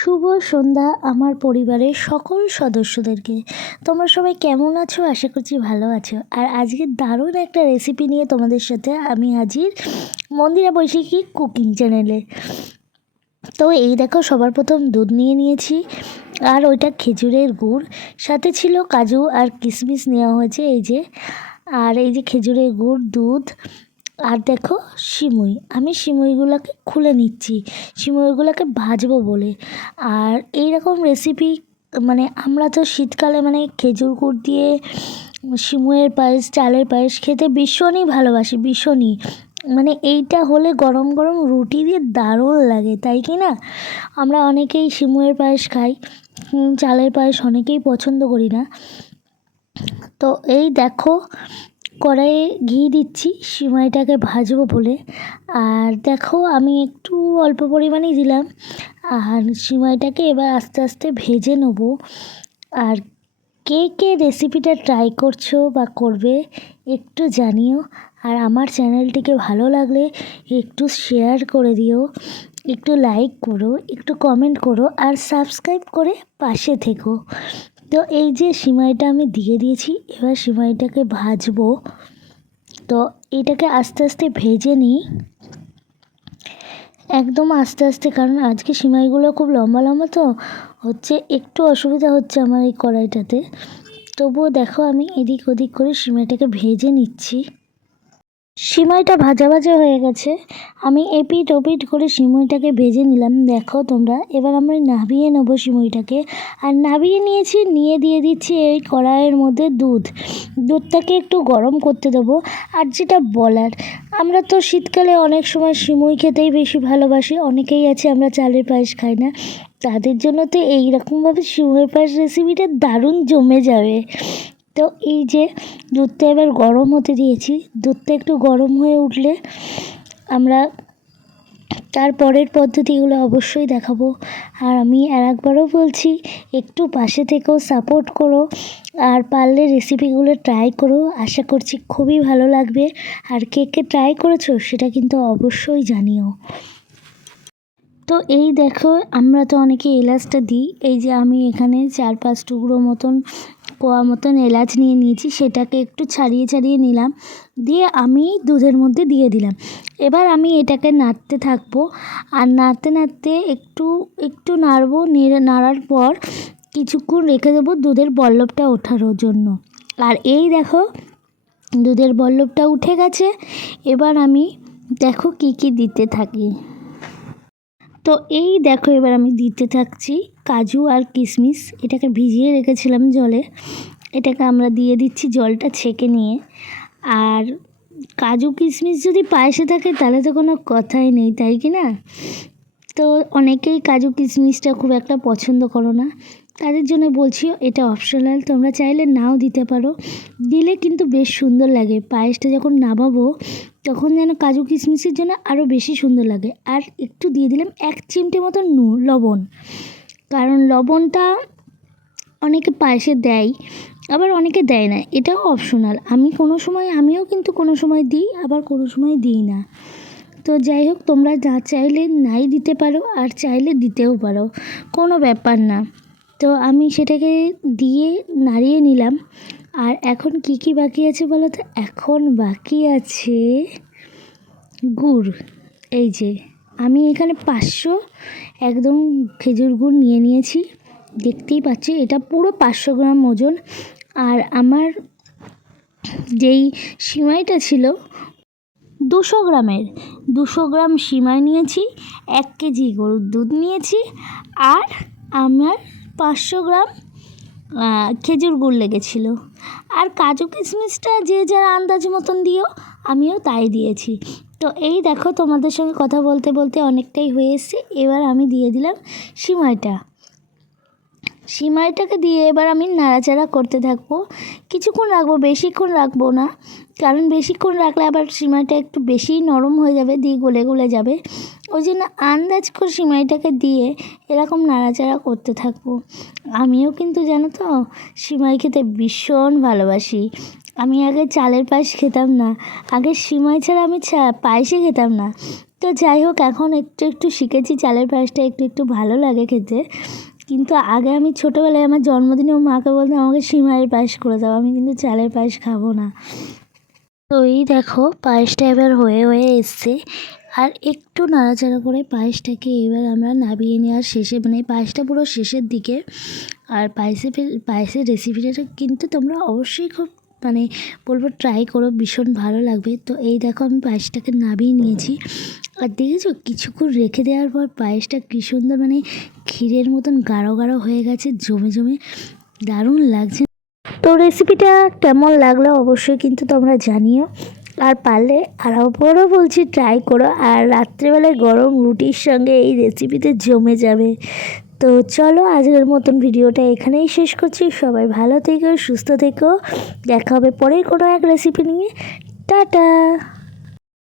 শুভ সন্ধ্যা আমার পরিবারের সকল সদস্যদেরকে। তোমরা সবাই কেমন আছো? আশা করছি ভালো আছো। আর আজকে দারুণ একটা রেসিপি নিয়ে তোমাদের সাথে আমি হাজির মন্দিরা বৈশাখী কুকিং চ্যানেলে। তো এই দেখো, সবার প্রথম দুধ নিয়ে নিয়েছি, আর ওইটা খেজুরের গুড়, সাথে ছিল কাজু আর কিশমিশ নেওয়া হয়েছে এই যে। আর এই যে খেজুরের গুড়, দুধ, আর দেখো সিমুই। আমি সিমুইগুলোকে খুলে নিচ্ছি, সিমুইগুলোকে ভাজবো বলে। আর এই রকম রেসিপি মানে আমরা তো শীতকালে মানে খেজুর গুড় দিয়ে সিমুইয়ের পায়েস, চালের পায়েস খেতে ভীষণই ভালোবাসি, ভীষণই। মানে এইটা হলে গরম গরম রুটি দিয়ে দারুণ লাগে, তাই কি না? আমরা অনেকেই সিমুইয়ের পায়েস খাই, চালের পায়েস অনেকেই পছন্দ করি না। তো এই দেখো, কড়াইয়ে ঘি দিচ্ছি সিমাইটাকে ভাজবো বলে। আর দেখো আমি একটু অল্প পরিমাণেই দিলাম। আর সিমাইটাকে এবার আস্তে আস্তে ভেজে নেবো। আর কে কে রেসিপিটা ট্রাই করছো বা করবে একটু জানিও। আর আমার চ্যানেলটিকে ভালো লাগলে একটু শেয়ার করে দিও, একটু লাইক করো, একটু কমেন্ট করো, আর সাবস্ক্রাইব করে পাশে থেকো। তো এই যে সিমাইটা আমি দিয়ে দিয়েছি, এবার সিমাইটাকে ভাজবো। তো এটাকে আস্তে আস্তে ভেজে নিই, একদম আস্তে আস্তে, কারণ আজকে সিমাইগুলো খুব লম্বা লম্বা তো হচ্ছে, একটু অসুবিধা হচ্ছে আমার এই কড়াইটাতে। তবুও দেখো আমি এদিক ওদিক করে সিমাইটাকে ভেজে নিচ্ছি। সিমাইটা ভাজা ভাজা হয়ে গেছে, আমি এপিট ওপিট করে সিমুইটাকে ভেজে নিলাম। দেখো তোমরা, এবার আমরা নাবিয়ে নেবো সিমুইটাকে। আর নাবিয়ে নিয়েছি, নিয়ে দিয়ে দিচ্ছি এই কড়াইয়ের মধ্যে দুধটাকে একটু গরম করতে দেবো। আর যেটা বলার, আমরা তো শীতকালে অনেক সময় সিমুই খেতেই বেশি ভালোবাসি, অনেকেই আছে আমরা চালের পায়েস খাই না, তাদের জন্য তো এইরকমভাবে সিমুইয়ের পায়েস রেসিপিটা দারুণ জমে যাবে। তো এই যে দুধটা এবার গরম হতে দিয়েছি, দুধটা একটু গরম হয়ে উঠলে আমরা তারপরের পদ্ধতিগুলো অবশ্যই দেখাবো। আর আমি আর একবারও বলছি, একটু পাশে থেকেও সাপোর্ট করো, আর পারলে রেসিপিগুলো ট্রাই করো, আশা করছি খুবই ভালো লাগবে। আর কে কে ট্রাই করেছো সেটা কিন্তু অবশ্যই জানিও। তো এই দেখো, আমরা তো অনেকে এলাচটা দিই, এই যে আমি এখানে 4-5 টুকরো মতন, কোয়া মতন এলাচ নিয়ে নিয়েছি, সেটাকে একটু ছাড়িয়ে ছাড়িয়ে নিলাম, দিয়ে আমি দুধের মধ্যে দিয়ে দিলাম। এবার আমি এটাকে নাড়তে থাকবো, আর নাড়তে নাড়তে একটু একটু নাড়বো, নাড়ার পর কিছুক্ষণ রেখে দেবো দুধের বল্লভটা ওঠার জন্য। আর এই দেখো, দুধের বল্লভটা উঠে গেছে। এবার আমি দেখো কি কি দিতে থাকি। তো এই দেখো, এবার আমি দিতে থাকছি কাজু আর কিশমিশ, এটাকে ভিজিয়ে রেখেছিলাম জলে, এটাকে আমরা দিয়ে দিচ্ছি জলটা ছেঁকে নিয়ে। আর কাজু কিশমিশ যদি পায়েসে থাকে তাহলে তো কোনো কথাই নেই, তাই কি না? তো অনেকেই কাজু কিশমিশটা খুব একটা পছন্দ করো না, তাদের জন্য বলছি এটা অপশনাল, তোমরা চাইলে নাও দিতে পারো, দিলে কিন্তু বেশ সুন্দর লাগে। পায়েসটা যখন নামাবো তখন যেন কাজু কিশমিশের জন্য আরও বেশি সুন্দর লাগে। আর একটু দিয়ে দিলাম 1 চিমটে মতো লবণ, কারণ লবণটা অনেকে পায়েসে দেয়, আবার অনেকে দেয় না, এটাও অপশনাল। আমিও কিন্তু কোনো সময় দিই, আবার কোনো সময় দিই না। তো যাই হোক, তোমরা যা চাইলে নাই দিতে পারো, আর চাইলে দিতেও পারো, কোনো ব্যাপার না। তো আমি সেটাকে দিয়ে নাড়িয়ে নিলাম। আর এখন কি কি বাকি আছে বলো তো? এখন বাকি আছে গুড়। এই যে আমি এখানে 500 একদম খেজুর গুড় নিয়ে নিয়েছি, দেখতেই পাচ্ছি এটা পুরো 500 গ্রাম ওজন। আর আমার যেই সিমাইটা ছিল 200 গ্রামের, 200 গ্রাম সিমাই নিয়েছি, 1 কেজি গরুর দুধ নিয়েছি, আর আমার 500 গ্রাম খেজুর গুড় লেগেছিল। আর কাজু কিশমিশটা যে যার আন্দাজ মতন দিও, আমিও তাই দিয়েছি। তো এই দেখো, তোমাদের সঙ্গে কথা বলতে বলতে অনেকটাই হয়ে এসছে। এবার আমি দিয়ে দিলাম সিমাইটাকে দিয়ে এবার আমি নাড়াচাড়া করতে থাকবো, কিছুক্ষণ রাখবো, বেশিক্ষণ রাখবো না, কারণ বেশিক্ষণ রাখলে আবার সিমাইটা একটু বেশিই নরম হয়ে যাবে, দিয়ে গলে গলে যাবে। ওই জন্য আন্দাজ করে সিমাইটাকে দিয়ে এরকম নাড়াচাড়া করতে থাকবো। আমিও কিন্তু জানো তো, সিমাই খেতে ভীষণ ভালোবাসি। আমি আগে চালের পায়েস খেতাম না, আগে সিমাই ছাড়া আমি পায়েসই খেতাম না। তো যাই হোক, এখন একটু একটু শিখেছি চালের পায়েসটা, একটু একটু ভালো লাগে খেতে। কিন্তু আগে আমি ছোটোবেলায় আমার জন্মদিনে মাকে বলতাম আমাকে সিমাইয়ের পায়েস করে দাও, আমি কিন্তু চালের পায়েস খাবো না। তো এই দেখো পায়েসটা এবার হয়ে হয়ে এসছে, আর একটু নাড়াচাড়া করে পায়েসটাকে এবার আমরা নামিয়ে নেওয়ার শেষে, মানে পায়েসটা পুরো শেষের দিকে। আর পায়েসের রেসিপিটা কিন্তু তোমরা অবশ্যই খুব মানে বলবো ট্রাই করো, ভীষণ ভালো লাগবে। তো এই দেখো আমি পায়েসটাকে নামিয়ে নিয়েছি, আর দেখেছো কিছুক্ষণ রেখে দেওয়ার পর পায়েসটা কী সুন্দর মানে ক্ষীরের মতন গাঢ় গাঢ় হয়ে গেছে, জমে জমে দারুণ লাগছে। তো রেসিপিটা কেমন লাগলো অবশ্যই কিন্তু তোমরা জানিও, আর পারলে আরও বলছি ট্রাই করো, আর রাত্রেবেলায় গরম রুটির সঙ্গে এই রেসিপিতে জমে যাবে। তো চলো আজকের মতন ভিডিওটা এখানেই শেষ করছি। সবাই ভালো থেকো, সুস্থ থেকো, দেখা হবে পরে কোনো এক রেসিপি নিয়ে। টাটা।